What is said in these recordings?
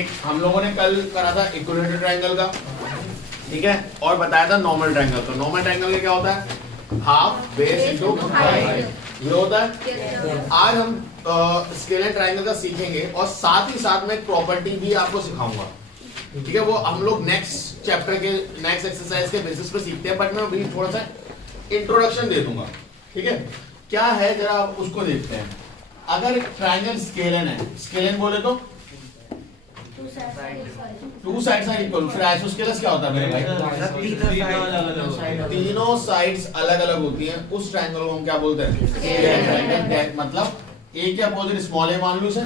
एक हम लोगों ने कल करा था इक्विलेटरल ट्रायंगल का, ठीक है, और बताया था नॉर्मल ट्रायंगल। तो नॉर्मल ट्रायंगल का क्या होता है? हाफ बेस इनटू हाइट, ये होता है। आज हम स्केलर ट्रायंगल का सीखेंगे और साथ ही साथ में एक प्रॉपर्टी भी आपको सिखाऊंगा, ठीक है। वो हम लोग नेक्स्ट चैप्टर के नेक्स्ट एक्सरसाइज के बेसिस पे सीखते हैं, बट मैं अभी थोड़ा सा इंट्रोडक्शन दे दूंगा, ठीक है। क्या है जरा आप उसको देखते हैं। अगर ट्रायंगल स्केलन है, स्केलन बोले तो टू साइड्स आर इक्वल, फिर आइसोस्केलस क्या होता है मेरे भाई? तीनों साइड्स अलग अलग होती हैं, उस ट्रायंगल को हम क्या बोलते हैं? Scalar triangle. मतलब ए के अपोजिट स्मॉल ए मान लो इसे,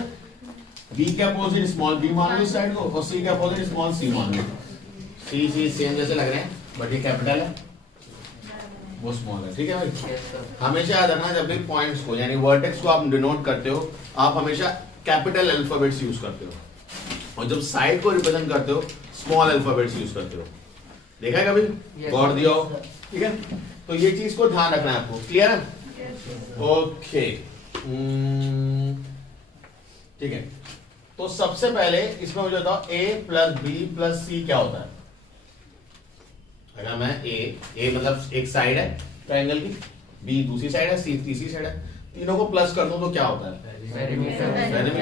बी के अपोजिट स्मॉल बी मान लो इस साइड को, और सी के अपोजिट स्मॉल सी मान लो। सी सेम जैसे लग रहे हैं, बट ये कैपिटल है, वो स्मॉल है, ठीक है भाई। हमेशा याद रखना जब भी पॉइंट्स को यानी वर्टेक्स को आप डिनोट करते हो, आप हमेशा कैपिटल अल्फाबेट्स यूज करते हो, और जब साइड को रिप्रेजेंट करते हो स्मॉल अल्फाबेट्स यूज करते हो। देखा है कभी? गौर दिया हो, ठीक है। तो ये चीज को ध्यान रखना है आपको, क्लियर है? ओके, ठीक है। तो सबसे पहले इसमें मुझे बताओ a प्लस बी प्लस सी क्या होता है? अगर मैं a मतलब एक साइड है ट्रायंगल की, b दूसरी साइड है, c तीसरी साइड है, तीनों को प्लस कर दूं तो क्या होता है? पेरीमीटर।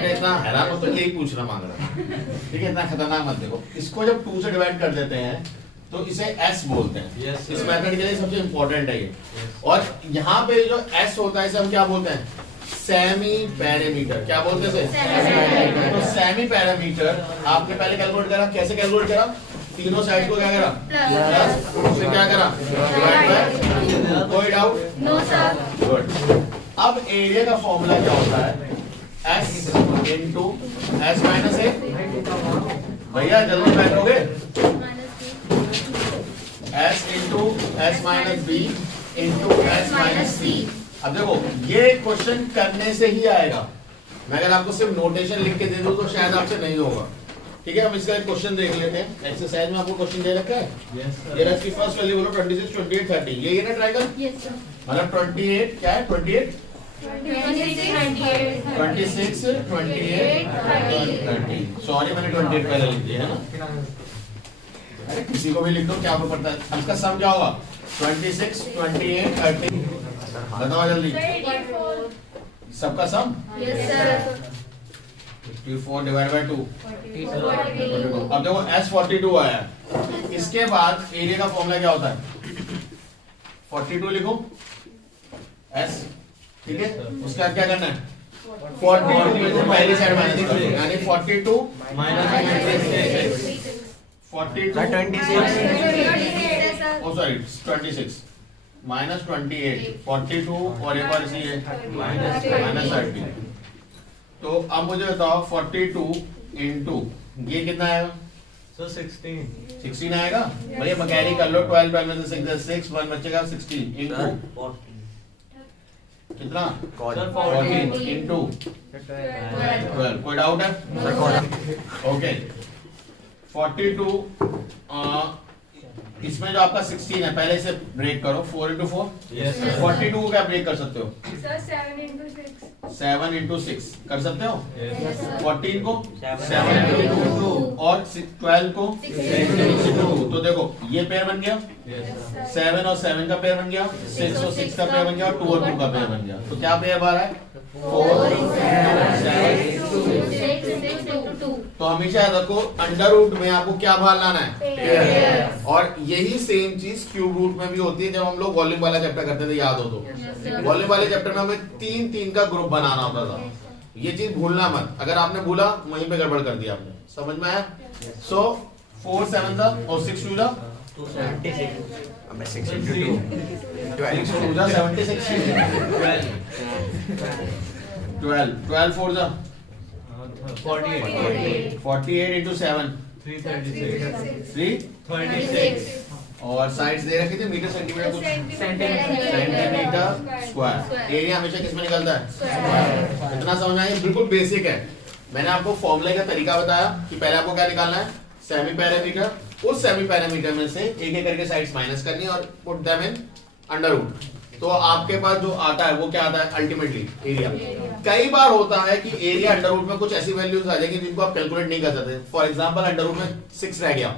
इतना हैरान हो तो यही पूछना मांग रहा है, ठीक है। इतना खतरनाक मत देखो। इसको जब 2 से डिवाइड कर देते हैं तो इसे s बोलते हैं। इस मेथड के लिए सबसे इंपॉर्टेंट है ये। और यहाँ पे जो s होता है इसे हम क्या बोलते हैं? Semi parameter. क्या बोलते हैं? तो सेमी पैरामीटर आपने पहले कैलकुलेट करा, कैसे कैलकुलेट करा? तीनों साइड को क्या करा? प्लस, फिर क्या करा? Divide by. कोई डाउट? No sir. गुड। अब एरिया का फॉर्मूला क्या होता है? s into s minus a. भैया जल्दी बैठोगे? s into s minus b into s minus c. अब देखो ये क्वेश्चन करने से ही आएगा। मैं अगर आपको सिर्फ नोटेशन लिख के दे दूं तो शायद आपसे नहीं होगा, ठीक है। हम इसका एक क्वेश्चन देख लेते हैं। एक्सरसाइज में आपको क्वेश्चन दे रखा है। ये इसकी फर्स्ट वैल्यू बोलो 26, 28, 30। ये है ना ट्रायंगल? Yes sir. मतलब 28 क्या है? 28 26, 28, 30। सॉरी मैंने 28 पहले लिख दिया है ना। अरे किसी को भी लिख दो, क्या पड़ता है। इसका सम क्या होगा? 26, 28, 30। बताओ जल्दी। सबका sum? Yes sir. 54 divide by 2। अब देखो S42 आया है। इसके बाद एरिया का फॉर्मूला क्या होता है? 42 लिखो S, ठीक है। उसका क्या करना है? 42 में से पहली साइड माइनस करो, यानी 42 माइनस 42 ओ सॉरी 26 माइनस 28, 42 और एक बार इसी है माइनस 30। तो अब मुझे बताओ 42 इंटू ये कितना आएगा? So 16 आएगा। भैया मकैनिक कर लो, 12 में से 6 1 बचेगा 16 इंटू कितना? 14 इंटू 12। कोई डाउट है? ओके 42 इसमें जो आपका 16 है पहले इसे ब्रेक करो। 4 इंटू 4 42 को क्या ब्रेक कर सकते हो? 7 इंटू 6 कर सकते हो। 14 को 7 इंटू 2 और 12 को 6 इंटू 2। तो देखो ये पेयर बन गया, 7 और 7 का पेयर बन गया, 6 और 6 का पेयर बन गया, और 2 और 2 का पेयर बन गया। तो क्या पेयर आ रहा है? 4 तो हमेशा याद रखो अंडर रूट में आपको क्या बाहर लाना है? और यही सेम चीज क्यूब रूट में भी होती है। जब हम लोग वॉल्यूम वाला चैप्टर करते थे, याद हो तो वॉल्यूम वाले चैप्टर में हमें 3-3 का ग्रुप बनाना होता था। ये चीज भूलना मत, अगर आपने भूला वहीं पे गड़बड़ कर दिया आपने। समझ में आया? सो 4 7 था और 6 2 था 6 into 2 6 2 था 76 12 12 4 था 48 into 7 336 और साइड्स दे रखी थी मीटर सेंटीमीटर कुछ सेंटीमीटर स्क्वायर। एरिया हमेशा किस में निकलता है? स्क्वायर। इतना समझ में आया? बिल्कुल बेसिक है। मैंने आपको फॉर्मूले का तरीका बताया कि पहले आपको क्या निकालना है? Semi parameter. उस सेमी पैरामीटर में से एक एक करके साइड्स माइनस करनी है और put them in under root. तो आपके पास जो आता है वो क्या आता है अल्टीमेटली एरिया। कई बार होता है कि एरिया अंडर रूट में कुछ ऐसी वैल्यूज आ जाएगी जिनको आप कैलकुलेट नहीं कर सकते। फॉर एग्जांपल अंडर रूट में 6 रह गया,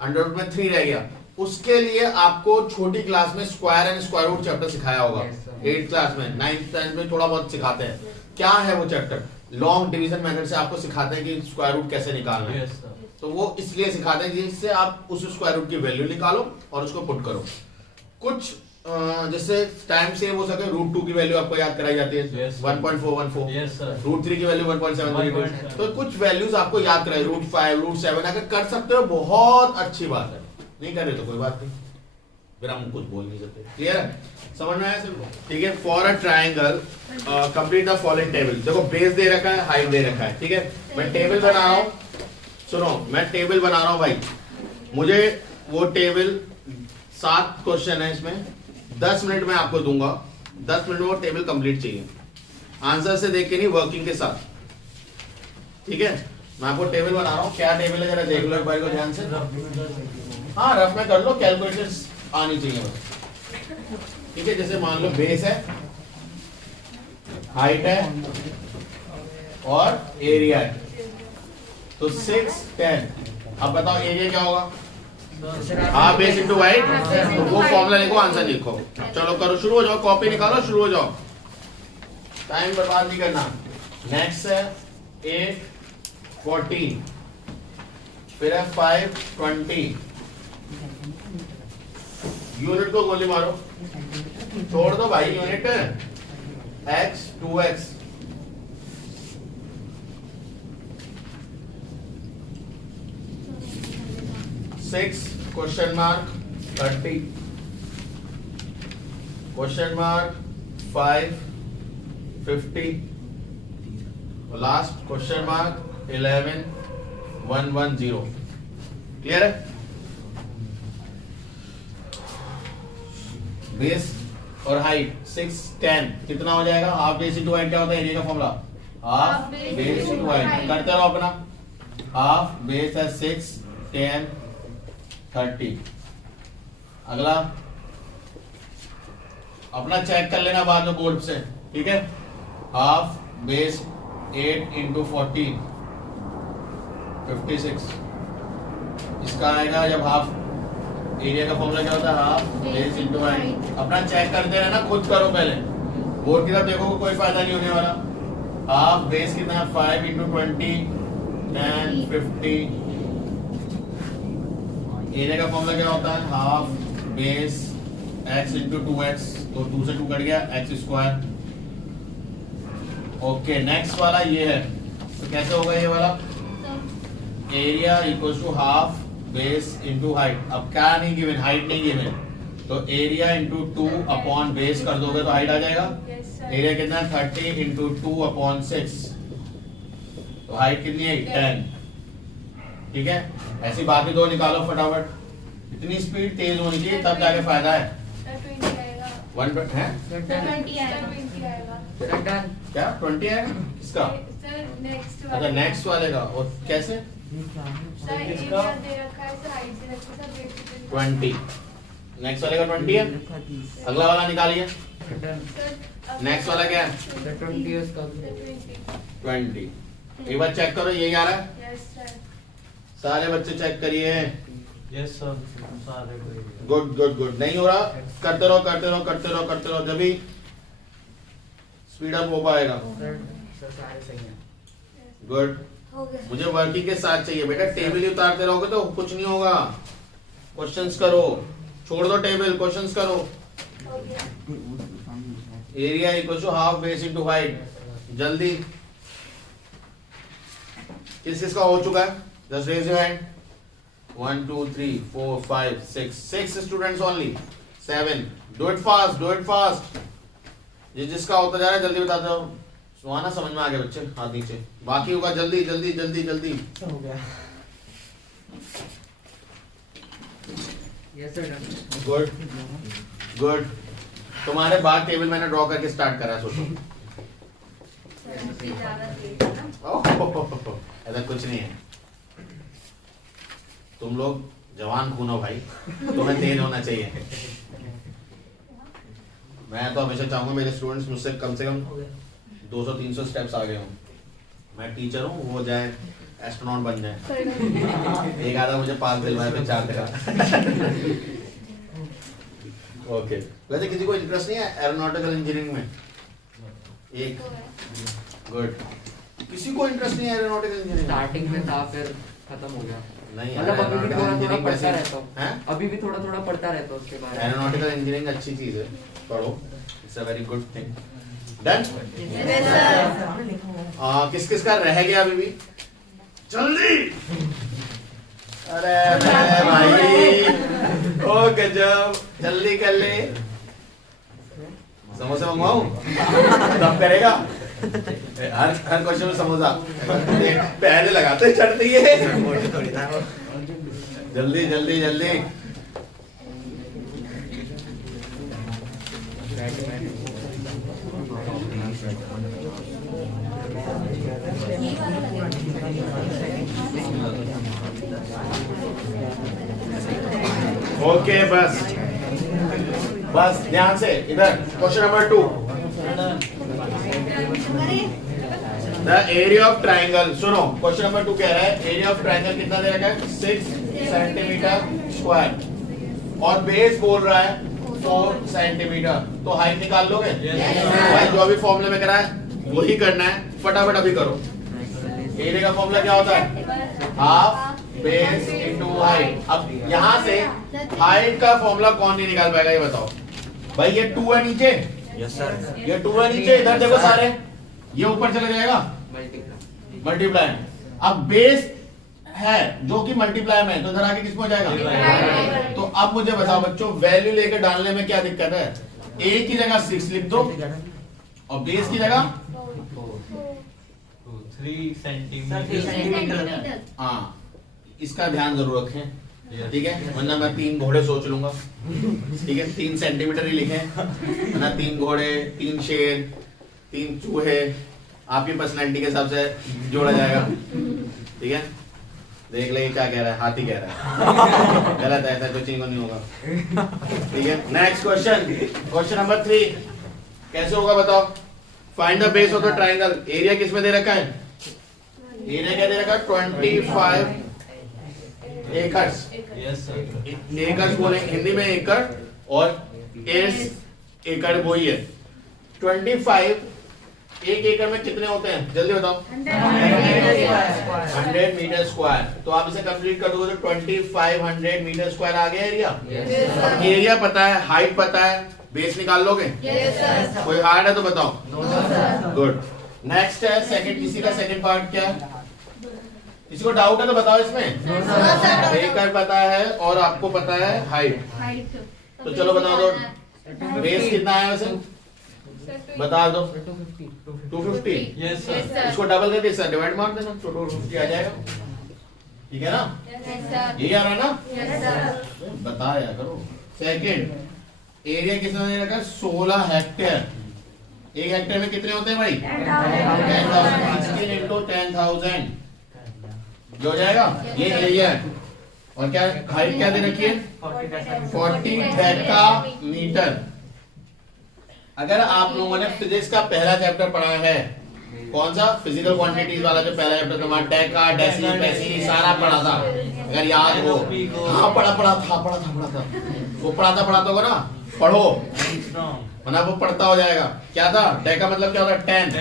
अंडर रूट में 3 रह गया, उसके लिए आपको छोटी क्लास में square and square root chapter सिखाया होगा। 8th क्लास में, 9th 10th में थोड़ा बहुत सिखाते हैं। क्या है वो चैप्टर? लॉन्ग डिवीजन मेथड से आपको सिखाते हैं कि स्क्वायर रूट कैसे निकालना है। Yes, sir. तो वो इसलिए सिखाते हैं जिससे आप उस स्क्वायर रूट की वैल्यू निकालो और उसको पुट करो। कुछ जिससे टाइम सेव हो सके, रूट 2 की वैल्यू आपको याद कराई जाती है, Yes, sir. 1.414, Yes, sir. Root 3 की वैल्यू 1.732। 1.7। तो कुछ वैल्यूज आपको याद कराई, रूट 5, रूट 7 अगर कर सकते हो बहुत अच्छी बात है, नहीं कर रहे तो कोई बात नहीं, फिर हम कुछ बोल नहीं सकते। क्लियर है? समझ में आया सबको? ठीक है। For a triangle complete the following table. देखो बेस दे रखा है, हाइट दे रखा है, ठीक है। मैं टेबल बना रहा हूँ, सुनो मैं टेबल बना रहा हूँ भाई, मुझे वो टेबल 7 क्वेश्चन है इसमें, 10 मिनट में आपको दूंगा, 10 मिनट में वो टेबल कंप्लीट चाहिए, आंसर से देख के नहीं, वर्किंग के साथ, ठीक है। मैं आपको टेबल बना रहा हूँ, क्या टेबल है जरा देख लो एक बार को ध्यान से। हाँ रफ में कर लो, कैलकुलेशंस आनी चाहिए बस, ठीक है। जैसे मान लो बेस है, हाइट है और एरिया है, तो 6 10। अब बताओ एरिया क्या होगा? हाफ बेस इंटू हाइट, तो वो फॉर्मूला लिखो, आंसर लिखो। चलो करो, शुरू हो जाओ, कॉपी निकालो, शुरू हो जाओ, टाइम बर्बाद नहीं करना। नेक्स्ट है 8 14, फिर है 5 20। यूनिट को गोली मारो, छोड़ दो भाई unit. x 2x, six question mark 30, question mark 5 50, last question mark 11 110। Clear है? बेस और हाइट 6 10 कितना हो जाएगा? हाफ बेस इंटू हाइट क्या होता है एरिया का formula? Half base into height. करते रहो अपना, हाफ बेस है 6 10 30। अगला अपना चेक कर लेना बाद में बोर्ड से, ठीक है। Half base 8 into 14 56। इसका आएगा जब हाफ, एरिया का फॉर्मूला क्या होता है? Half base into height. अपना चेक करते रहना, खुद करो पहले, बोर्ड की तरफ देखो कोई फायदा नहीं होने वाला। हाफ बेस कितना है? 5 इंटू 20 10 50। एरिया का फॉर्मूला क्या होता है? Half base x into 2x, तो 2 से 2 कट गया, x स्क्वायर। ओके नेक्स्ट वाला ये है, तो कैसे होगा ये वाला? Area equals to half base into height. अब क्या नहीं गिवन? हाइट नहीं गिवन, तो एरिया इंटू 2 अपॉन बेस कर दोगे तो हाइट आ जाएगा। एरिया कितना है? 30 इंटू 2 अपॉन 6, तो हाइट कितनी है? 10। ठीक है, ऐसी बाकी दो निकालो फटाफट। इतनी स्पीड तेज होनी चाहिए तब जाके फायदा है। 1 है क्या 20 है इसका? अच्छा नेक्स्ट वाले का, और कैसे? 20, नेक्स्ट वाले का 20 है। अगला वाला निकालिए, नेक्स्ट वाला क्या है? 20। एक बार चेक करो, यही आ रहा है? सारे बच्चे चेक करिए। यस सर, सारे कोई गुड गुड गुड। नहीं हो रहा, करते रहो करते रहो करते रहो करते रहो, जब भी स्पीड अप हो पाएगा। गुड, मुझे वर्किंग के साथ चाहिए बेटा, टेबल ही उतारते रहोगे तो कुछ नहीं होगा। क्वेश्चंस करो, छोड़ दो टेबल, क्वेश्चंस करो। Area equal to half base into height. जल्दी, किस किस का हो चुका है? Just raise your hand. 1 2 3 4 5 6 students only. 7, do it fast, do it fast. ये जिसका होता जा रहा है जल्दी बता दो। सुहाना समझ में आ गया बच्चे, हाथ नीचे। बाकी होगा जल्दी जल्दी जल्दी जल्दी। हो गया। Yes sir. Good good. तुम्हारे बाद टेबल मैंने ड्रॉ करके स्टार्ट करा है, सोचो। ऐसा कुछ नहीं है, तुम लोग जवान खून हो भाई, तुम्हें तेज होना चाहिए। मैं तो हमेशा चाहूंगा मेरे स्टूडेंट्स मुझसे कम से कम 200-300 स्टेप्स आगे हों। मैं टीचर हूँ, वो जाए एस्ट्रोनॉट बन जाए। एक आधा मुझे पास दिलवाए फिर 4 टका। ओके, वैसे किसी को इंटरेस्ट नहीं है एरोनॉटिकल इंजीनियरिंग में? एक गुड। किसी को इंटरेस्ट नहीं है एरोनॉटिकल इंजीनियरिंग? स्टार्टिंग में था, फिर खत्म हो गया। नहीं, मतलब अभी भी थोड़ा थोड़ा पढ़ता वैसे रहता हूँ। हैं? अभी भी थोड़ा थोड़ा पढ़ता रहता हूँ उसके बारे में। एरोनॉटिकल इंजीनियरिंग अच्छी चीज है, पढ़ो, it's a very good thing. Done? किस किस का रह गया अभी भी? जल्दी। अरे मेरे भाई, ओ गजब, जल्दी कर ले। समोसा मंगवाऊं? तब करेगा? हर क्वेश्चन में समोसा पहले लगाते चढ़ती है। जल्दी जल्दी जल्दी। ओके बस बस ध्यान से इधर। Question number 2, the area of triangle. सुनो, क्वेश्चन नंबर 2 कह रहा है एरिया ऑफ ट्राइंगल कितना दे रखा है? 6 सेंटीमीटर स्क्वायर और बेस बोल रहा है 4 सेंटीमीटर। तो हाइट निकाल लोगे? भाई जो अभी फॉर्मूले में करा है वही करना है, फटाफट अभी करो। एरिया का फॉर्मूला क्या होता है? Half base into height. अब यहाँ से हाइट का फॉर्मूला कौन नहीं निकाल पाएगा ये बताओ? भाई ये 2 है नीचे, यस सर। ये 2 है नीचे, इधर देखो सारे, ये ऊपर चला जाएगा मल्टीप्लाई। मल्टीप्लाई। अब बेस है जो कि मल्टीप्लाई में है, तो इधर आके किस में हो जाएगा? तो अब मुझे बताओ बच्चों, वैल्यू लेकर डालने में क्या दिक्कत है? ए की जगह 6 लिख दो और बेस की जगह 3 सेंटीमीटर। हाँ, इसका ध्यान जरूर रखें, ठीक है? वरना मैं 3 घोड़े सोच लूंगा, ठीक है? 3 सेंटीमीटर ही लिखें, वरना 3 घोड़े, 3 शेर, 3 चूहे, आपकी पर्सनैलिटी के हिसाब से जोड़ा जाएगा, ठीक है? देख ले क्या कह रहा है, हाथी कह रहा है। गलत है, ऐसा कुछ नहीं होगा, ठीक है? नेक्स्ट क्वेश्चन, क्वेश्चन नंबर 3 कैसे होगा बताओ? Find the base of the triangle. Area किसमें दे रखा है? एरिया क्या दे रखा है? 25 एकड़। Yes sir. एकड़ बोले हिंदी में एकड़, और एस एकड़ वही है। 25 एक एकड़ में कितने होते हैं जल्दी बताओ? 100 मीटर स्क्वायर। तो आप इसे कंप्लीट कर दोगे तो 2500 मीटर स्क्वायर आ गया एरिया। अब एरिया पता है, हाइट पता है, बेस निकाल लोगे? कोई हार्ड है तो बताओ। गुड। नेक्स्ट है सेकंड, किसी का सेकंड पार्ट क्या है? किसी को डाउट है तो बताओ इसमें। एकड़ पता है और आपको पता है हाइट, तो चलो बता दो बेस कितना है वैसे, बता दो। 250। Yes sir. इसको डबल करके इससे डिवाइड मार देना तो 250 आ जाएगा, ठीक है ना? यही आ रहा है ना? बताया करो। सेकंड, एरिया कितना दे रखा है? 16 हेक्टेयर। एक हेक्टेयर में कितने होते हैं भाई? 10,000। 16 इंटू 10,000 जो हो जाएगा, ये एरिया है। और क्या हाइट क्या दे रखी है? 40 डेकामीटर। अगर आप लोगों ने फिजिक्स का पहला चैप्टर पढ़ा है, कौन सा? फिजिकल क्वांटिटीज वाला जो पहला चैप्टर था, डेका डेसी पेसी सारा पढ़ा था, अगर याद हो। हाँ पढ़ा था वो पढ़ाता होगा ना, पढ़ो वरना वो पढ़ता हो जाएगा। क्या था? डेका मतलब क्या होता है? 10।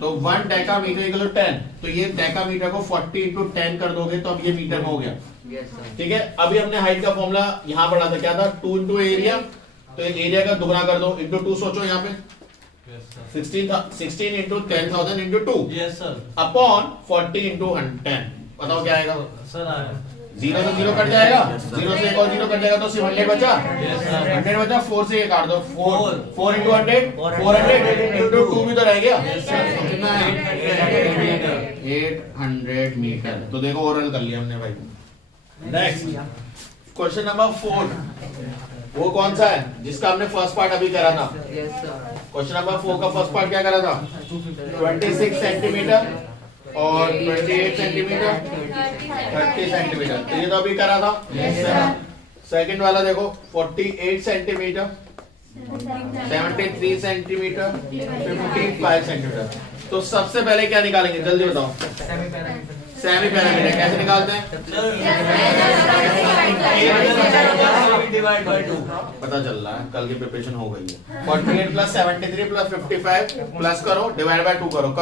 तो 1 डेकामीटर इक्वल टू 10। तो ये डेकामीटर को 40 इंटू 10 कर दोगे तो अब ये मीटर में हो गया, ठीक है? अभी हमने हाइट का फॉर्मूला यहाँ पढ़ा था, क्या था? 2 इंटू एरिया, तो एरिया का दुगना कर दो, इंटू 2 सोचो यहाँ पे। 16 into 10,000 into 2 yes sir. Upon 40 into 10। बताओ क्या आएगा? सर 0 से 0 कट जाएगा, 0 से एक और 0 कट जाएगा तो सिर्फ 100 बचा। Yes sir. 100 बचा, 4 से ये काट दो, 4 इंटू 100, 400 इंटू 2 भी तो रह गया। कितना है? 800 मीटर। तो देखो ओरल कर लिया हमने भाई। नेक्स्ट क्वेश्चन नंबर 4, वो कौन सा है जिसका हमने फर्स्ट पार्ट अभी करा था? क्वेश्चन नंबर 4 का फर्स्ट पार्ट क्या करा था? 26 सेंटीमीटर और 28 सेंटीमीटर, 30 सेंटीमीटर। तो ये तो अभी करा था। सेकंड वाला देखो 48 सेंटीमीटर 73 सेंटीमीटर, 55 सेंटीमीटर। तो सबसे पहले क्या निकालेंगे जल्दी बताओ? Semi parameter. कैसे निकालते हैं? डिवाइड बाय 2 पता चल रहा है, कल की प्रिपरेशन हो गई है। 48 प्लस 73 प्लस 55 प्लस करो, डिवाइड बाय 2 करो।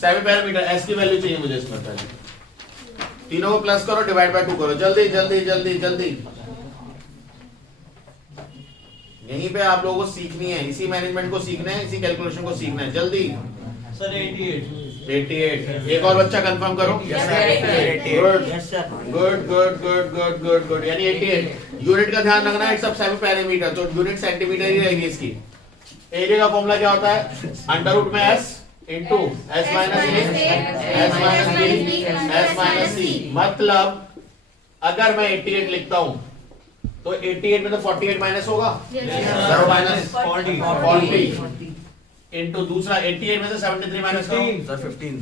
सेमी पैरामीटर एस की वैल्यू चाहिए मुझे इसमें पहले। तीनों को प्लस करो, डिवाइड बाय 2 करो। जल्दी जल्दी जल्दी जल्दी। यहीं पे आप लोगों को सीखनी है, इसी मैनेजमेंट को सीखना है, इसी कैलकुलेशन को सीखना है। जल्दी सर 88 एक और बच्चा कंफर्म करो। Good good good good good good good. यानी 88। यूनिट का ध्यान रखना है, सब सेमी पैरामीटर, तो यूनिट सेंटीमीटर ही रहेगी इसकी। एरिया का फॉर्मूला क्या होता है? अंडर रूट में एस इंटू एस माइनस सी। मतलब अगर मैं 88 लिखता हूं तो 88 में तो 48 माइनस होगा, माइनस 40 इंटू दूसरा 88 में से 73 माइनस करो,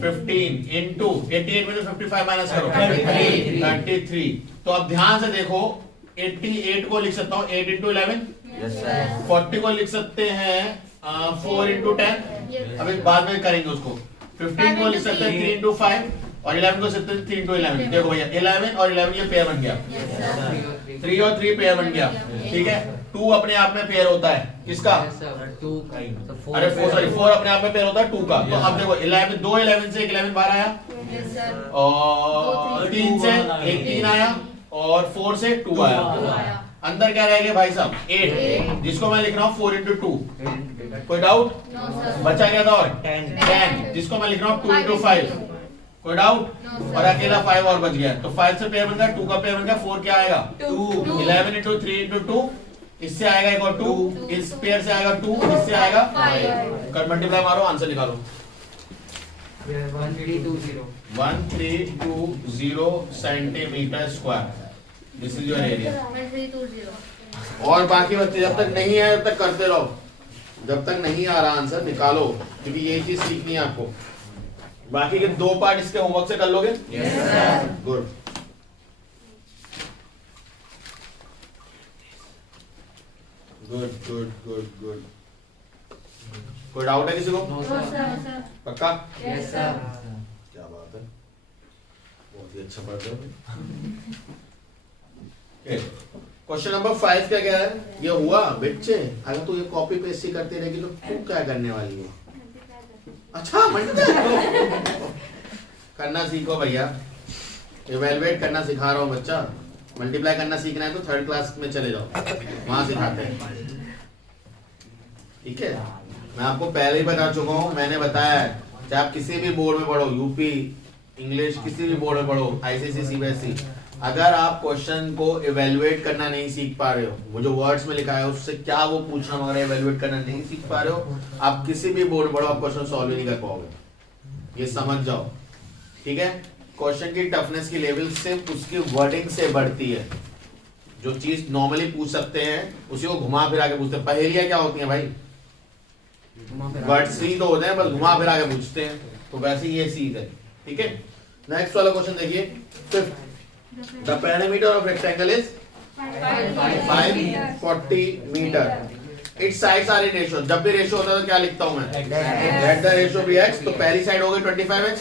15 इंटू 88 में से 55 माइनस करो, 33। तो अब ध्यान से देखो, 88 को लिख सकता हूँ 8 इंटू 11, 40 को लिख सकते हैं 4 इंटू 10। अब इस बाद में करेंगे उसको। 15 को लिख सकते हैं 3 इंटू 5 और 11 को सकते हैं 3 इंटू 11। देखो भैया 11 और 11 ये पेयर बन गया, 3 और 3 पेयर बन गया। ठीक है, 2 अपने आप में पेयर होता है किसका? अरे 4 अपने आप में पेयर होता है 2 का। तो अब देखो 11 2 11 से 11 बार आया और 3 से 3 आया और 4 से 2 आया। अंदर क्या रह गया भाई साहब? 8, जिसको मैं लिख रहा हूँ 4 इंटू 2। कोई डाउट? बचा क्या था? और 10, जिसको मैं लिख रहा हूँ 2 इंटू 5। कोई डाउट? और अकेला 5 और बच गया। तो 5 से पेयर बन गया, 2 का पेयर बन गया, 4 क्या आएगा? 2। 11 इंटू 3 इंटू 2, इससे आएगा एक और 2, इस पेयर से आएगा 2, इससे आएगा 5। कर मल्टीप्लाई मारो, आंसर निकालो। 1320 centimetre square. This is your area. और बाकी बच्चे जब तक नहीं आए तब तक करते रहो, जब तक नहीं आ रहा आंसर निकालो, क्योंकि ये चीज सीखनी है आपको। बाकी के 2 पार्ट इसके होमवर्क से कर लोगे? Good. Good good good good. कोई डाउट है किसी को? पक्का? क्या बात है, बहुत ही अच्छा पढ़ रहे हो। क्वेश्चन नंबर 5 क्या कह रहा है? ये हुआ बच्चे, अगर तू ये कॉपी पेस्ट ही करती रहेगी तो तू क्या करने वाली है? अच्छा करना सीखो भैया, इवेलुएट करना सिखा रहा हूँ बच्चा। मल्टीप्लाई करना सीखना है तो 3rd क्लास में चले जाओ, वहां सिखाते हैं। ठीक है, मैं आपको पहले ही बता चुका हूँ, मैंने बताया है, चाहे आप किसी भी बोर्ड में पढ़ो, यूपी इंग्लिश किसी भी बोर्ड में पढ़ो, आईसीएसई सीबीएसई, अगर आप क्वेश्चन को इवेलुएट करना नहीं सीख पा रहे हो, वो जो वर्ड्स में लिखा है उससे क्या वो पूछना मगर इवेलुएट करना नहीं सीख पा रहे हो, आप किसी भी बोर्ड पढ़ो आप क्वेश्चन सॉल्व ही नहीं कर पाओगे, ये समझ जाओ। ठीक है, क्वेश्चन की टफनेस की लेवल सिर्फ उसकी वर्डिंग से बढ़ती है। जो चीज नॉर्मली पूछ सकते हैं उसी को घुमा फिरा के पूछते हैं। पहेलियां क्या होती हैं भाई? वर्ड्स ही तो होते हैं, बस घुमा फिरा के पूछते हैं, तो वैसे ये चीज है। ठीक है, नेक्स्ट वाला क्वेश्चन देखिए, fifth. The perimeter of rectangle is 540 meter. Its sides are in ratio. जब भी रेशियो होता है तो क्या लिखता हूँ मैं? Let the ratio be x. तो पहली साइड हो गई 25x,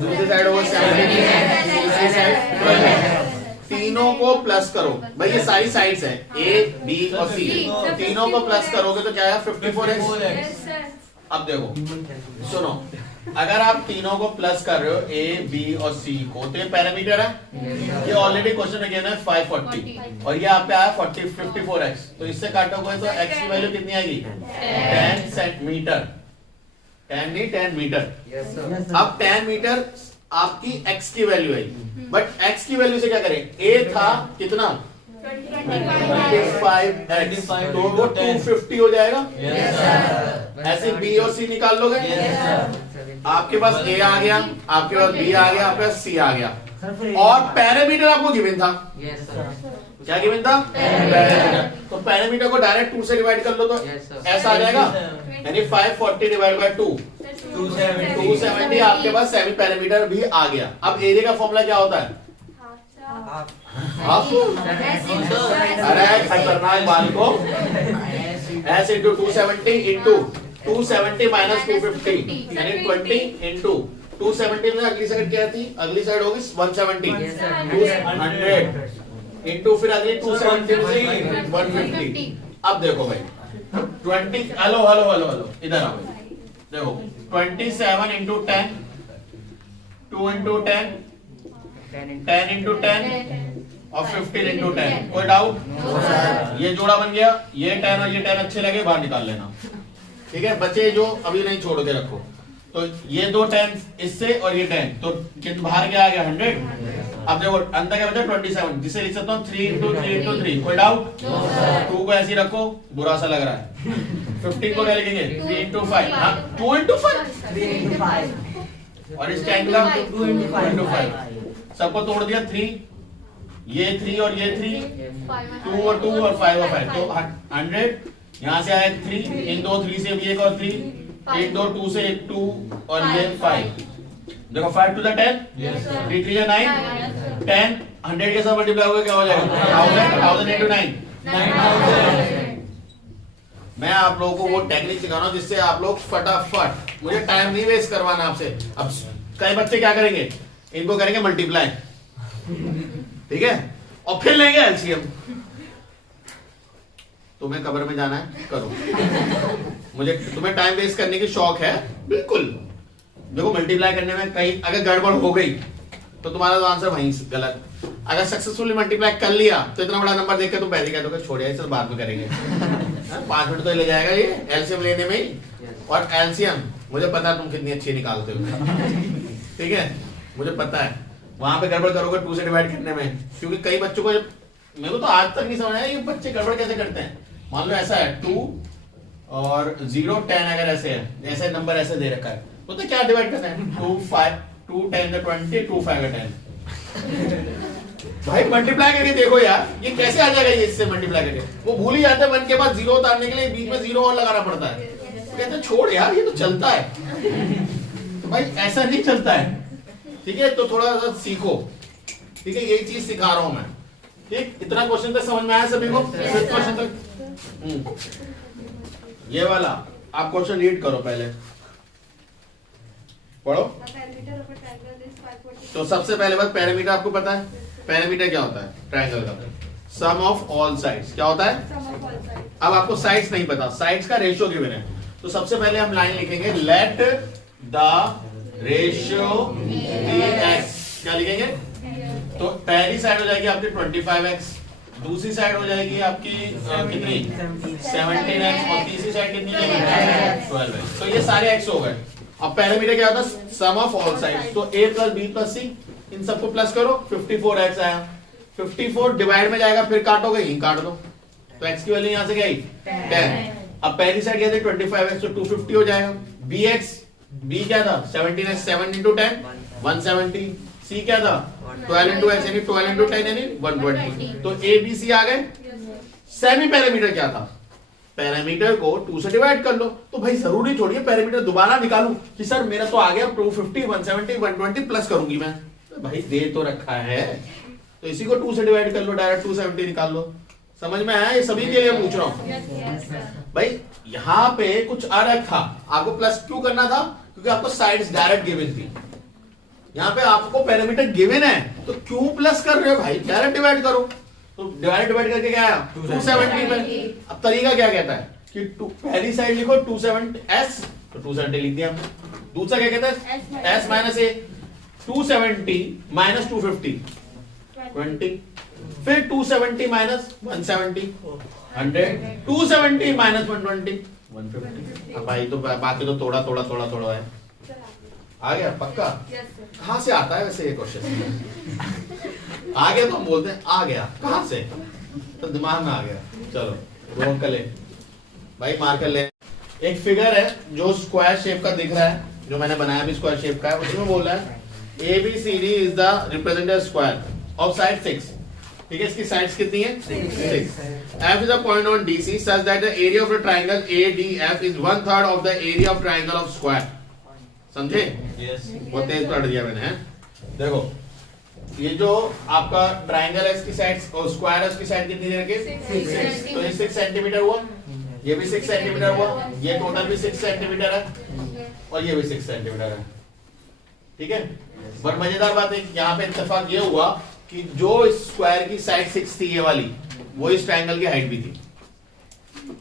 दूसरी साइड हो गई 17x, तीसरी साइड 12x। तीनों को प्लस करो भाई, ये सारी साइड्स हैं A, B और C, तीनों को प्लस करोगे तो क्या है? 54x। अब देखो सुनो, अगर आप तीनों को प्लस कर रहे हो A, B और C को, तो ये पैरामीटर है। ये ऑलरेडी क्वेश्चन में गिवन है 540 और ये आप पे आया 54x, तो इससे काटोगे तो x की वैल्यू कितनी आएगी? 10 सेंटीमीटर। 10 नहीं 10 मीटर। अब 10 मीटर आपकी x की वैल्यू है, बट x की वैल्यू से क्या करें? A था कितना? 25x, तो वो 250 हो जाएगा। ऐसे B और C निकाल लोगे। आपके पास A आ गया, आपके पास B आ गया, आपके पास C आ गया, और पैरामीटर आपको गिवन था। क्या गिवन था? पैरामीटर। तो पैरामीटर को डायरेक्ट 2 से डिवाइड कर लो तो ऐसा आ जाएगा, यानी 540 डिवाइड बाय 2 270। आपके पास सेमी पैरामीटर भी आ गया। अब एरिया का फॉर्मूला क्या होता है? हाफ। अरे खतरनाक बाल को S into 270 into 270 minus 250 यानी 20 into 270 में अगली साइड क्या थी? अगली साइड होगी 170 200 into फिर अगली 270 से 150। अब देखो भाई 20 हेलो इधर आओ भाई देखो 27 into 10 2 into 10 10 into 10 और 15 into 10 कोई डाउट? ये जोड़ा बन गया, ये 10 और ये 10 अच्छे लगे बाहर निकाल लेना, ठीक है। बच्चे जो अभी नहीं छोड़ के रखो, तो ये दो 10 इससे और ये 10 तो बाहर क्या आ गया 100। अब देखो अंदर क्या बचा 27 जिसे लिख सकता हूँ 3 into 3 into 3 कोई डाउट? 2 को ऐसे ही रखो, बुरा सा लग रहा है। 15 को क्या लिखेंगे 3 into 5 2 into 5 और इस 10 का 2 into 5 सबको तोड़ दिया 3 ये 3 और ये 3 2 और 2 और 5 और 5 तो 100 यहाँ से आया 3 इन दो 3 से भी एक और 3 एक दो 2 से एक 2 और ये 5 देखो 5 to the 10 3 3 9 10 100 के साथ मल्टीप्लाई होगा क्या हो जाएगा 1000 into 9 मैं आप लोगों को वो टेक्निक सिखा रहा हूँ जिससे आप लोग फटाफट, मुझे टाइम नहीं वेस्ट करवाना आपसे। अब कई बच्चे क्या करेंगे, इनको करेंगे मल्टीप्लाई, ठीक है, और फिर लेंगे एलसीएम। तुम्हें कब्र में जाना है करो, मुझे तुम्हें टाइम वेस्ट करने की शौक है बिल्कुल। देखो मल्टीप्लाई करने में कहीं अगर गड़बड़ हो गई तो तुम्हारा तो आंसर वहीं गलत। अगर सक्सेसफुली मल्टीप्लाई कर लिया तो इतना बड़ा नंबर देख के तुम पहले कह दोगे छोड़िए इसे बाद में करेंगे। 5 मिनट तो ले जाएगा ये एलसीएम लेने में ही। और एलसीएम मुझे पता है तुम कितनी अच्छी निकालते हो, ठीक है, मुझे पता है। वहां पे गड़बड़ करोगे 2 से डिवाइड करने में, क्योंकि कई बच्चों को मेरे को तो आज तक नहीं समझ आया ये बच्चे गड़बड़ कैसे करते हैं। मान लो ऐसा है 2 और 0 10 अगर ऐसे है, ऐसे नंबर ऐसे दे रखा है तो क्या डिवाइड करना है 2 5 2 10 20 2 5 10 भाई मल्टीप्लाई करके देखो यार ये कैसे आ जाएगा। ये इससे मल्टीप्लाई करके वो भूल ही जाते हैं, 1 के बाद 0 उतारने के लिए बीच में 0 और लगाना पड़ता है। तो कहते हैं छोड़ यार ये तो चलता है। तो भाई ऐसा नहीं चलता है, ठीक है, तो थोड़ा सा सीखो, ठीक है, यही चीज सिखा रहा हूं मैं, ठीक। इतना क्वेश्चन तक समझ में आया सभी को? क्वेश्चन तक ये वाला आप क्वेश्चन रीड करो, पहले पढ़ो। तो सबसे पहले बात पैरामीटर आपको पता है, पैरामीटर क्या होता है ट्रायंगल का? सम ऑफ ऑल साइड्स। क्या होता है? अब आपको साइड्स नहीं पता, साइड्स का रेशियो गिवन है, तो सबसे पहले हम लाइन लिखेंगे let the ratio be x. क्या लिखेंगे? तो पहली साइड हो जाएगी आपकी 25x, दूसरी साइड हो जाएगी आपकी कितनी 17x और तीसरी साइड कितनी है 12x। तो ये सारे x हो गए। अब पैरामीटर क्या होता है? सम ऑफ ऑल साइड्स। तो a plus b plus c इन सबको प्लस करो, 54x आया। 54 डिवाइड में जाएगा, फिर काटोगे, यहीं काट दो, तो x की वैल्यू यहां से क्या आई 10। अब पहली साइड क्या थी 25x, तो 250 हो जाएगा। bx b क्या था 17x, 7 into 10 170। c क्या था 12 into x यानी 12 into 10 यानी 120। तो a b c आ गए। सेमी पैरामीटर क्या था? पैरामीटर को 2 से डिवाइड कर लो। तो भाई जरूरी थोड़ी है पैरामीटर दोबारा निकालूं कि सर मेरा तो आ गया 250 170 120 प्लस करूंगी मैं। तो भाई दे तो रखा है, तो इसी को 2 से डिवाइड कर लो, डायरेक्ट 270 निकाल लो। समझ में आया? ये सभी के लिए पूछ रहा हूं भाई। यहाँ पे कुछ अलग था, आपको प्लस क्यों करना था? क्योंकि आपको साइड्स डायरेक्ट गिवन थी। यहाँ पे आपको पैरामीटर गिवन है तो क्यों प्लस कर रहे हो भाई? डायरेक्ट डिवाइड करो। तो डिवाइड करके क्या आया 270 पे। अब तरीका क्या कहता है कि पहली साइड लिखो 270s, तो 270 लिख दिया हमने। दूसरा क्या कहता है s माइनस a, 270 माइनस 250 20, फिर 270 माइनस 170 100, 270 माइनस 120 150। अब भाई तो बाकी तो थोड़ा थोड़ा थोड़ा थोड़ा है। आ गया पक्का? कहां से आता है वैसे ये क्वेश्चन? आ गया तो हम बोलते हैं आ गया, कहां से? तो दिमाग में आ गया। चलो रोक कर ले भाई, मार कर ले। एक फिगर है जो स्क्वायर शेप का दिख रहा है, जो मैंने बनाया भी स्क्वायर शेप का है। उसमें बोल रहा है ABCD is the representative square of side 6। ठीक है, इसकी साइड्स कितनी है 6। F is a point on DC such that the area of the triangle ADF is 1/3 of the area of triangle of square। समझे? बहुत तेज पढ़ दिया मैंने। देखो ये जो आपका ट्राइंगल है इसकी साइड और स्क्वायर है उसकी साइड कितनी दे रखी है 6। तो ये 6 सेंटीमीटर हुआ। ये भी 6 सेंटीमीटर हुआ, ये टोटल भी 6 सेंटीमीटर है और ये भी 6 सेंटीमीटर है। ठीक है, पर मजेदार बात है यहाँ पे इत्तेफाक ये हुआ कि जो स्क्वायर की साइड 6 थी ये वाली, वो इस ट्रायंगल की हाइट भी थी।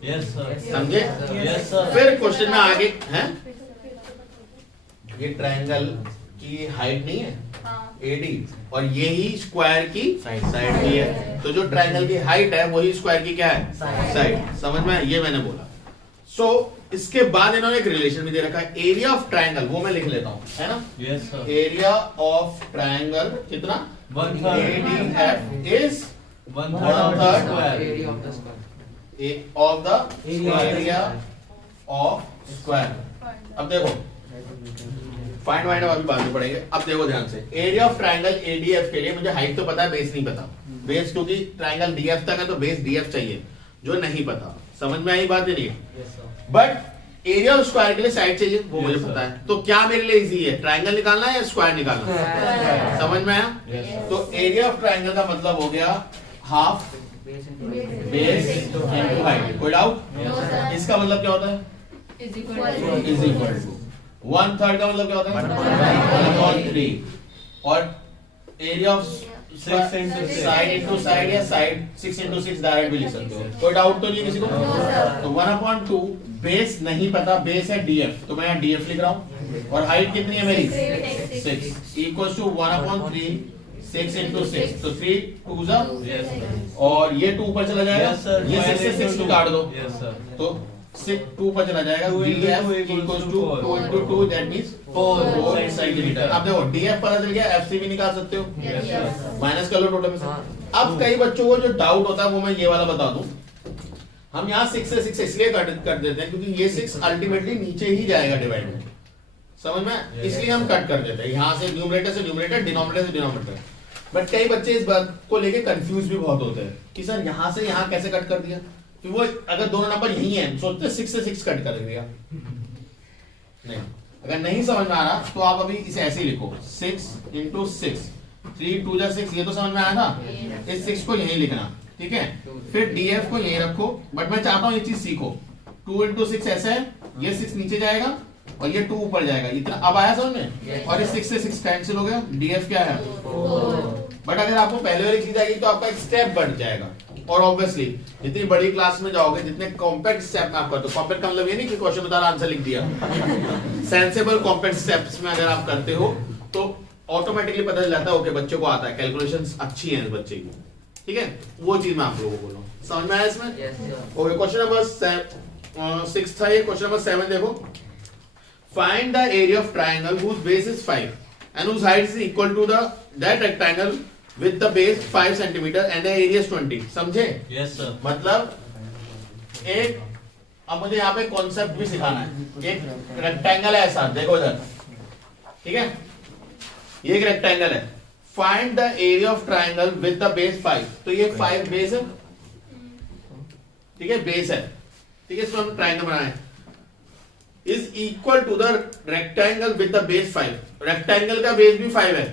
Yes sir. समझे? Yes sir. फिर क्वेश्चन में आगे हैं, ये ट्रायंगल की हाइट नहीं है AD और ये ही स्क्वायर की साइड भी है, तो जो ट्रायंगल की हाइट है वही स्क्वायर की क्या है, साइड। समझ में? ये मैंने बोला। सो इसके बाद इन्होंने एक रिलेशन भी दे रखा है, एरिया ऑफ ट्रायंगल, वो मैं लिख लेता हूं, है ना? Yes sir. Area of triangle कितना? 1/3 ADF is 1/3 of the square. Area of the square. of the area of square। अब देखो फाइंड वाइंड अभी बाद में पढ़ेंगे। अब देखो ध्यान से, एरिया ऑफ ट्रायंगल ADF के लिए मुझे हाइट तो पता है, बेस नहीं पता। बेस क्योंकि ट्रायंगल DF तक है तो बेस DF चाहिए, जो नहीं पता। समझ में आई बात नहीं? Yes sir. But area of square के लिए साइड चाहिए, वो मुझे Yes, पता sir. है। तो क्या मेरे लिए इजी है, ट्रायंगल निकालना है या स्क्वायर निकालना है? Square. समझ में आया? Yes sir. तो एरिया ऑफ ट्रायंगल का मतलब हो गया half base base into height. कोई डाउट? Yes sir. इसका मतलब क्या होता है? इज इक्वल टू 1/3 का मतलब क्या होता है? 1/3। और area of 6 into 6. Side into side या साइड 6 into 6 डायरेक्ट भी लिख सकते हो। कोई डाउट तो नहीं किसी को? तो 1/2 बेस नहीं पता, बेस है DF, तो मैं यहाँ DF लिख रहा हूँ। और हाइट कितनी है मेरी? 6 इक्वल टू 1/3 6 into 6, तो 3 2 जा, Yes sir. और ये 2 ऊपर चला जाएगा। Yes sir. ये 6 से 6 को काट दो, Yes sir. तो 6 2 पर चला जाएगा। 2 into DF 2 equals equals to to 2 into 2 that means 4 centimetre. अब देखो DF पता चल गया, FC भी निकाल सकते हो, Yes sir. माइनस कर लो टोटल में से। हाँ। अब कई बच्चों को जो डाउट होता है वो मैं ये वाला बता दूं, हम यहाँ 6 से 6 इसलिए कट कर देते हैं क्योंकि ये 6 अल्टीमेटली नीचे ही जाएगा डिवाइड में। समझ में? इसलिए हम कट कर देते हैं, यहाँ से न्यूमरेटर से न्यूमरेटर, डिनोमिनेटर से डिनोमिनेटर। बट कई बच्चे इस बात को लेके कंफ्यूज भी बहुत होते हैं कि सर यहाँ से यहाँ कैसे कट कर दिया, कि वो अगर दोनों नंबर यही हैं सोचते 6 से 6 कट कर दिया। नहीं, अगर नहीं समझ में आ रहा तो आप अभी इसे ऐसे ही लिखो, 6 into 6, 3 2 जा 6, ये तो समझ में आया था। इस 6 को यहीं लिखना, ठीक है? फिर DF को यहीं रखो, बट मैं चाहता हूँ ये चीज सीखो। 2 into 6 ऐसे है, ये 6 नीचे जाएगा और ये 2 ऊपर जाएगा, इतना अब आया समझ में? और इस 6 से 6 कैंसिल हो गया, DF क्या है? बट अगर आपको पहले वाली चीज आएगी तो आपका एक स्टेप बढ़ जाएगा। और ऑब्वियसली जितनी बड़ी क्लास में जाओगे, जितने कॉम्पैक्ट स्टेप में आप करते हो, कॉम्पैक्ट का मतलब ये नहीं कि क्वेश्चन बता रहा आंसर लिख दिया, सेंसेबल कॉम्पैक्ट स्टेप्स में अगर आप करते हो तो ऑटोमेटिकली पता चल जाता है ओके बच्चे को आता है, कैलकुलेशंस अच्छी हैं इस बच्चे की। ठीक है, वो चीज मैं आप लोगों को बोल रहा हूँ। समझ में आया इसमें? ओके, क्वेश्चन नंबर 6 था ये। क्वेश्चन नंबर 7 देखो, find the area of triangle whose base is 5 and whose height is equal to that rectangle with the base 5 centimeter and the area is 20। समझे? Yes sir. मतलब एक, अब मुझे यहाँ पे कॉन्सेप्ट भी सिखाना है। एक रेक्टेंगल है ऐसा, देखो इधर, ठीक है? ये एक रेक्टेंगल है। Find the area of triangle with the base 5। तो ये 5 बेस है, ठीक है? बेस है, ठीक है? इसमें हम ट्रायंगल बनाए, is equal to the rectangle with the base 5। Rectangle का बेस भी 5 है,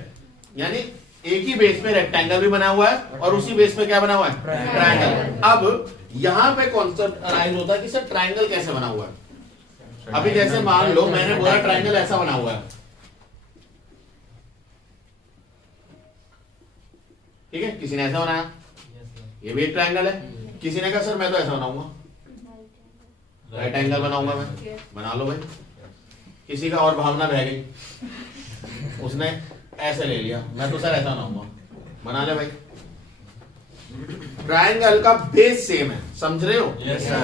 यानी एक ही बेस पे रेक्टेंगल भी बना हुआ है और उसी बेस पे क्या बना हुआ है? ट्रायंगल। अब यहां पे कॉन्सेप्ट अराइज होता है कि सर ट्रायंगल कैसे बना हुआ है। अभी जैसे मान लो मैंने बोला ट्रायंगल ऐसा बना हुआ है, ठीक है? किसी ने ऐसा बनाया, ये भी एक ट्रायंगल है। किसी ने कहा सर मैं तो ऐसा बनाऊंगा, राइट एंगल बनाऊंगा मैं, बना लो भाई। किसी का और भावना बह गई, उसने ऐसे ले लिया, मैं तो सर ऐसा बनाऊंगा, बना ले भाई। ट्रायंगल का बेस सेम है, समझ रहे हो? Yes sir.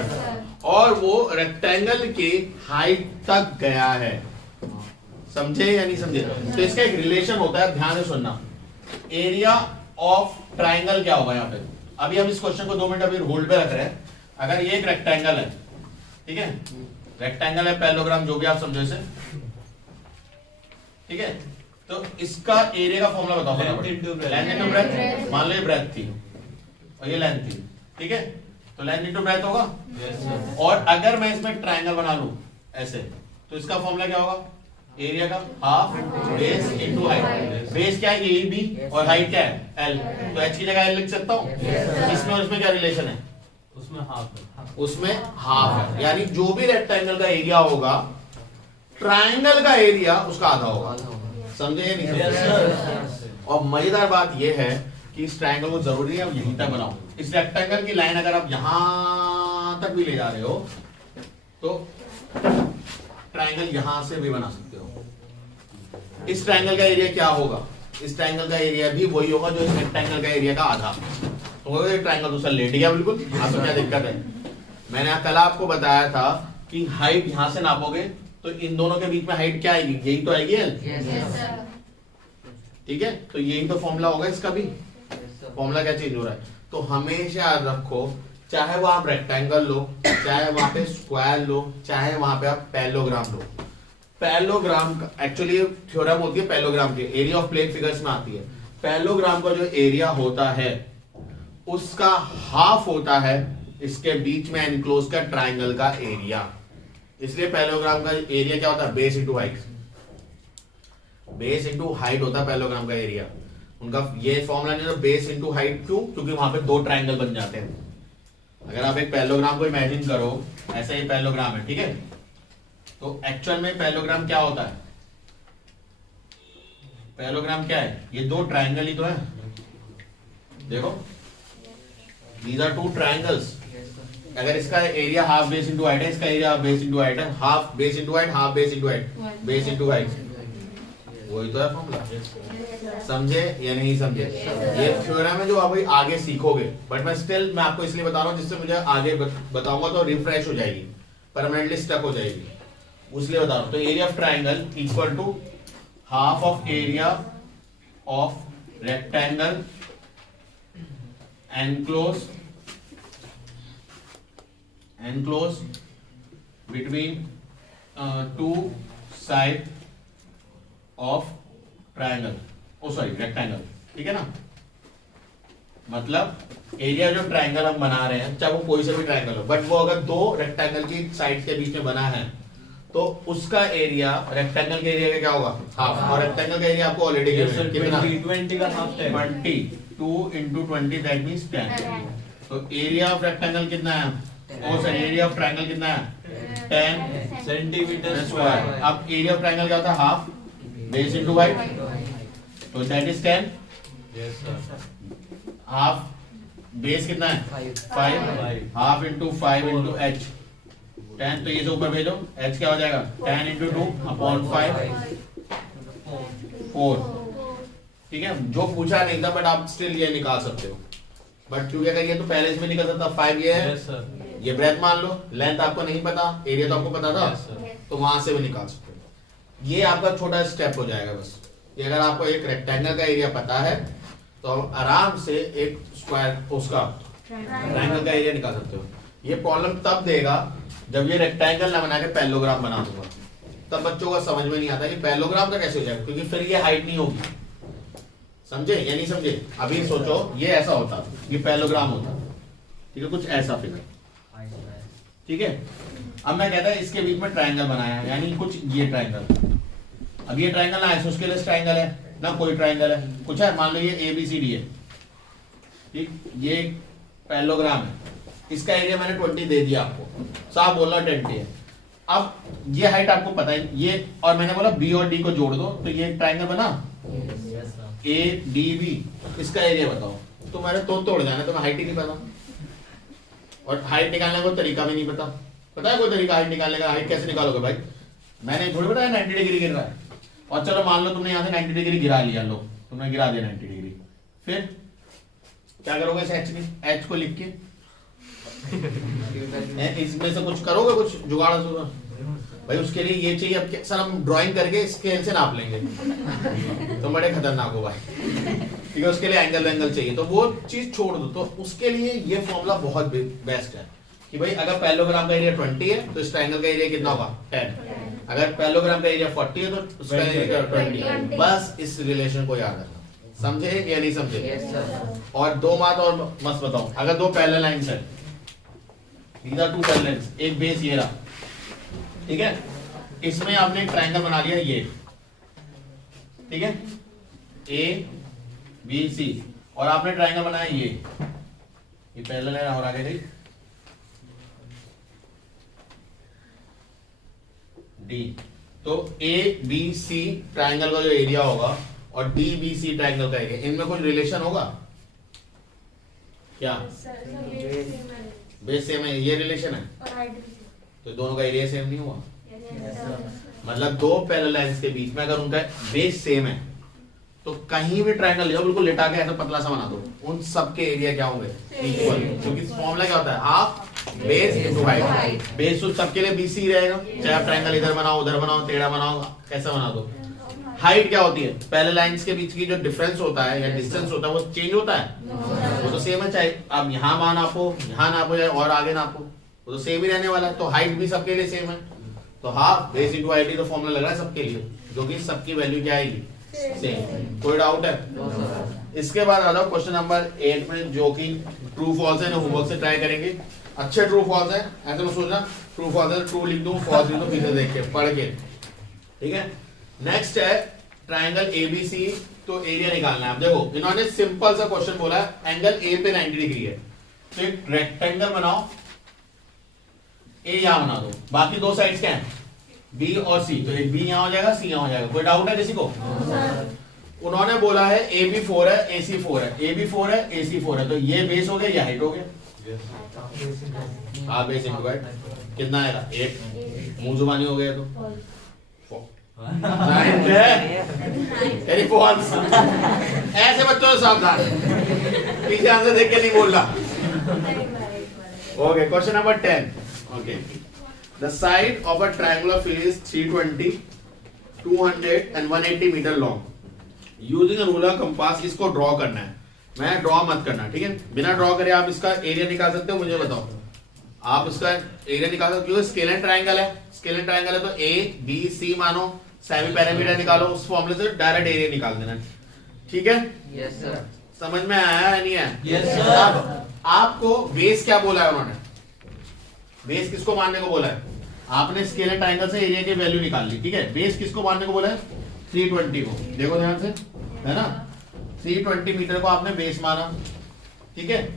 और वो रेक्टेंगल के हाइट तक गया है, समझे या नहीं समझे? तो इसका एक रिलेशन होता है, ध्यान से सुनना। एरिया ऑफ ट्रायंगल क्या होगा यहाँ पे? अभी हम इस क्वेश्चन को 2 मिनट अभी होल्ड पे रख रहे हैं। अगर ये एक रेक्टेंगल है, ठीक है? रेक्टेंगल है, पैरेललोग्राम जो भी आप समझो इसे, ठीक है? तो इसका एरिया का फॉर्मूला बताओ। Length into breadth. Length into breadth, मान लो ये ब्रेथ थी और ये लेंथ थी, ठीक है? तो लेंथ इनटू ब्रेथ होगा। Yes sir. और अगर मैं इसमें ट्रायंगल बना लूं ऐसे, तो इसका फॉर्मूला क्या होगा? एरिया का half base into height. Base क्या है? ए बी, और हाइट क्या है? एल। तो एच की जगह एल लिख सकता हूं। इसमें और इसमें क्या रिलेशन है? उसमें हाफ है। उसमें हाफ है, यानी जो भी रेक्टेंगल का एरिया होगा ट्राइंगल का एरिया उसका आधा होगा। समझे या नहीं Yes, समझे? sir. और मजेदार बात यह है कि इस ट्राइंगल को जरूरी है अब यहीं तक बनाओ। इस रेक्टेंगल की लाइन अगर आप यहां तक भी ले जा रहे हो तो ट्राइंगल यहां से भी बना सकते हो। इस ट्राइंगल का एरिया क्या होगा? इस ट्राइंगल का एरिया भी वही होगा जो इस रेक्टेंगल का एरिया का आधा। तो ये ट्राइंगल दूसरा लेट गया बिल्कुल। आपको क्या दिक्कत है? मैंने कल आपको बताया था कि हाइट यहां से नापोगे तो इन दोनों के बीच में हाइट क्या आएगी? यही तो आएगी L। ठीक है, तो यही तो फॉर्मूला होगा इसका भी। फॉर्मूला क्या चेंज हो रहा है? तो हमेशा याद रखो, चाहे वो आप रेक्टेंगल लो, चाहे वहां पे स्क्वायर लो, चाहे वहां पे आप पैरेललोग्राम लो। पैरेललोग्राम एक्चुअली थ्योरम होती है पैरेललोग्राम की, एरिया ऑफ प्लेन फिगर्स में आती है। पैरेललोग्राम का जो एरिया होता है उसका हाफ होता है इसके बीच में एनक्लोज का ट्राइंगल का एरिया। इसलिए पैरेललोग्राम का एरिया क्या होता है? Base into height. Base into height होता है पैरेललोग्राम का एरिया। उनका ये फॉर्मूला नहीं है बेस इंटू हाइट। क्यों? क्योंकि वहां पे दो ट्राइंगल बन जाते हैं। अगर आप एक पैरेललोग्राम को इमेजिन करो, ऐसा ही पैरेललोग्राम है, ठीक है, तो एक्चुअल में पैरेललोग्राम क्या होता है? पैरेललोग्राम क्या है? ये दो ट्राइंगल ही तो है। देखो, these are two triangles। अगर इसका area half base into height है, इसका area half base into height है, half base into height, half base into height, base into height, वही तो है फॉर्मूला। समझे या नहीं समझे? ये थ्योरम है जो आप आगे सीखोगे, बट मैं आपको इसलिए बता रहा हूँ जिससे मुझे आगे बताऊंगा तो रिफ्रेश हो जाएगी, परमानेंटली स्टक हो जाएगी, उसलिए बता रहा हूँ। तो area of triangle equal to half of area of rectangle enclosed between two side of triangle, rectangle। ठीक है ना? मतलब एरिया जो ट्राइंगल हम बना रहे हैं, चाहे वो कोई से भी ट्राइंगल हो, बट वो अगर दो रेक्टेंगल की साइड के बीच में बना है तो उसका एरिया रेक्टेंगल के एरिया का क्या होगा? हाफ। और रेक्टेंगल का एरिया आपको ऑलरेडी कितना? 20 का हाफ 20 2 into 20 that means 10। तो एरिया ऑफ रेक्टेंगल कितना है? ओ सॉरी, एरिया ऑफ ट्राइंगल कितना है? 10 सेंटीमीटर स्क्वायर। अब एरिया ऑफ ट्राइंगल क्या होता है? हाफ बेस इनटू हाइट, तो that is 10। Yes sir. Half base कितना है? 5। हाफ इनटू 5 इनटू h 10, तो ये से ऊपर भेजो, h क्या हो जाएगा? 10 into 2 upon 5 4। ठीक है, जो पूछा नहीं था बट आप स्टिल ये निकाल सकते हो। बट क्योंकि अगर ये तो पहले से भी निकल सकता, 5 ये है, यस सर। ये ब्रेथ मान लो, लेंथ आपको नहीं पता, एरिया तो आपको पता था, Yes, sir. तो वहां से भी निकाल सकते हो। ये आपका छोटा स्टेप हो जाएगा बस। ये अगर आपको एक रेक्टेंगल का एरिया पता है तो आप आराम से एक स्क्वायर उसका ट्राइंगल का एरिया निकाल सकते हो। ये प्रॉब्लम तब देगा जब ये रेक्टेंगल ना बना के पैरेललोग्राम बना दूंगा, तब बच्चों को समझ में नहीं आता कि पैरेललोग्राम का कैसे हो जाएगा, क्योंकि फिर ये हाइट नहीं होगी। समझे या नहीं समझे? अभी सोचो, ये ऐसा होता, ये पैरेललोग्राम होता, ठीक है, कुछ ऐसा फिगर, ठीक है। अब मैं कहता है इसके बीच में ट्राइंगल बनाया है, यानी कुछ ये ट्राइंगल। अब ये ट्राइंगल ना आइसोस्केलेस ट्राइंगल है ना कोई ट्राइंगल है, कुछ है, मान लो ये ABCD है, ठीक, ये पैरेललोग्राम है, इसका एरिया मैंने 20 दे दिया आपको, साफ बोलना 20 है। अब ये हाइट आपको पता है ये, और मैंने बोला B और D को जोड़ दो तो ये ट्राइंगल बना ADB। इसका एरिया बताओ, तो मैंने तोड़ जाना, तो मैं हाइट ही नहीं पता, और हाइट निकालने का तरीका भी नहीं पता। पता है कोई तरीका हाइट निकालने का? हाइट कैसे निकालोगे भाई? मैंने थोड़ी बताया 90 डिग्री गिर रहा है, और चलो मान लो तुमने यहाँ से 90 डिग्री गिरा लिया, लो तुमने गिरा दिया 90 डिग्री, फिर क्या करोगे? इस H को लिख के इसमें से कुछ करोगे, कुछ जुगाड़ भाई? उसके लिए ये चाहिए, अब सर हम ड्राइंग करके स्केल से नाप लेंगे तो बड़े खतरनाक हो भाई, ठीक है। उसके लिए एंगल चाहिए, तो वो चीज छोड़ दो। तो उसके लिए ये फॉर्मूला बहुत बेस्ट है कि भाई अगर पैरेललोग्राम का एरिया 20 है तो इस ट्रायंगल का एरिया कितना होगा? 10। अगर पैरेललोग्राम का एरिया 40 है तो उसका एरिया 20। बस इस रिलेशन को याद रखना। समझे या नहीं समझे? Yes sir. और दो बात और मस्त बताऊं, अगर दो पैरेलल लाइंस है, these are two parallel lines, एक बेस ये रहा, ठीक है, इसमें आपने एक ट्रायंगल बना लिया ये, ठीक है, ABC, और आपने ट्रायंगल बनाया ये पैरेलल है और आगे गई, डी। तो ए बी सी ट्राइंगल का जो एरिया होगा और डी बी सी ट्राइंगल का एरिया, इनमें कोई रिलेशन होगा क्या? बेस सेम है, ये रिलेशन है, तो दोनों का एरिया सेम नहीं हुआ। मतलब दो पैरेलल लाइंस के बीच में अगर उनका बेस सेम है तो कहीं भी ट्रायंगल ले जाओ, बिल्कुल लेटा के ऐसा पतला सा बना दो, उन सब के एरिया क्या होंगे? इक्वल। क्योंकि फॉर्मूला क्या होता है? Half base into height. Base तो सबके लिए बीसी रहेगा, चाहे आप ट्रायंगल इधर बनाओ उधर बनाओ टेढ़ा बनाओ कैसा बना दो। हाइट क्या होती है? पैरेलल लाइंस के बीच की जो डिफरेंस होता है या डिस्टेंस होता है वो चेंज होता है? वो तो सेम है, चाहे आप यहाँ मान नापो यहाँ नापो या और आगे नापो, वो तो सेम ही रहने वाला है। तो हाइट भी सबके लिए सेम है, तो हाफ बेस इनटू हाइट ही तो फॉर्मूला लग रहा है सबके लिए, जो कि सबकी वैल्यू क्या आएगी? सेम। कोई डाउट है? इसके बाद आ जाओ क्वेश्चन नंबर 8 में, जो कि ट्रू फॉल्स है ना, होमवर्क से ट्राई करेंगे। अच्छे ट्रू फॉल्स है, ऐसे में सोचना ट्रू फॉल्स है, ट्रू लिख दूं फॉल्स लिख दूं पीछे देख के पढ़ के, ठीक है। नेक्स्ट है ट्राइंगल एबीसी, तो एरिया निकालना है। आप देखो इन्होंने सिंपल सा क्वेश्चन बोला है, एंगल ए पे 90 डिग्री है, तो एक रेक्टेंगल बनाओ, ए यहां बना दो, बाकी दो साइड्स क्या है? बी और सी, तो एक बी यहां हो जाएगा सी यहां हो जाएगा। कोई डाउट है किसी को? उन्होंने बोला है ए बी 4 है ए सी 4 है, ए बी 4 है ए सी 4 है, तो ये बेस हो गया ये हाइट हो गया। हाँ बेस इनटू हाइट कितना आएगा? 8। मुंह जुबानी हो गया तो फॉल्स। ऐसे बच्चों से सावधान, पीछे आंसर देख के नहीं बोलना। Okay question number 10। Okay the side of a triangular figure is 320, 200 and 180 meter long. Using a ruler compass इसको ड्रॉ करना है। मैं ड्रॉ मत करना, ठीक है? बिना ड्रॉ करे आप इसका एरिया निकाल सकते हो? मुझे बताओ, आप इसका एरिया निकाल सकते हो? क्योंकि स्केलर ट्रायंगल है, स्केलर ट्रायंगल है तो ए बी सी मानो, सेमी पैरामीटर निकालो, उस फॉर्मूले से डायरेक्ट एरिया निकाल देना, ठीक है? Yes sir. समझ में आया है नहीं है? Yes sir. अब आपको बेस क्या बोला है उन्होंने? बेस किसको मानने को बोला है? आपने स्केलर ट्रायंगल से एरिया की वैल्यू निकाल ली, ठीक है? बेस किसको मानने को बोला है? 320 को। देखो ध्यान से, है ना? 320 मीटर को आपने बेस माना, ठीक है?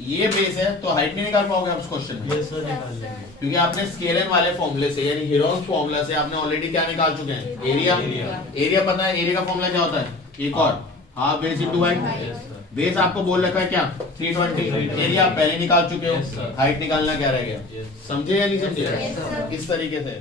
ये बेस है तो हाइट नहीं निकाल पाओगे आप इस क्वेश्चन में। यस सर निकाल लेंगे, क्योंकि आपने स्केलर वाले फॉर्मूले से यानी हीरोन्स फॉर्मूला से आपने ऑलरेडी क्या निकाल चुके हैं? एरिया। एरिया पता है, एरिया का फॉर्मूला क्या होता है? एक और half base into height. Yes sir. Base आपको बोल रखा है क्या? 320। एरिया आप पहले निकाल चुके Yes, हो, sir. हाइट निकालना क्या रह गया? Yes. समझे या नहीं समझे? Yes, sir. इस तरीके से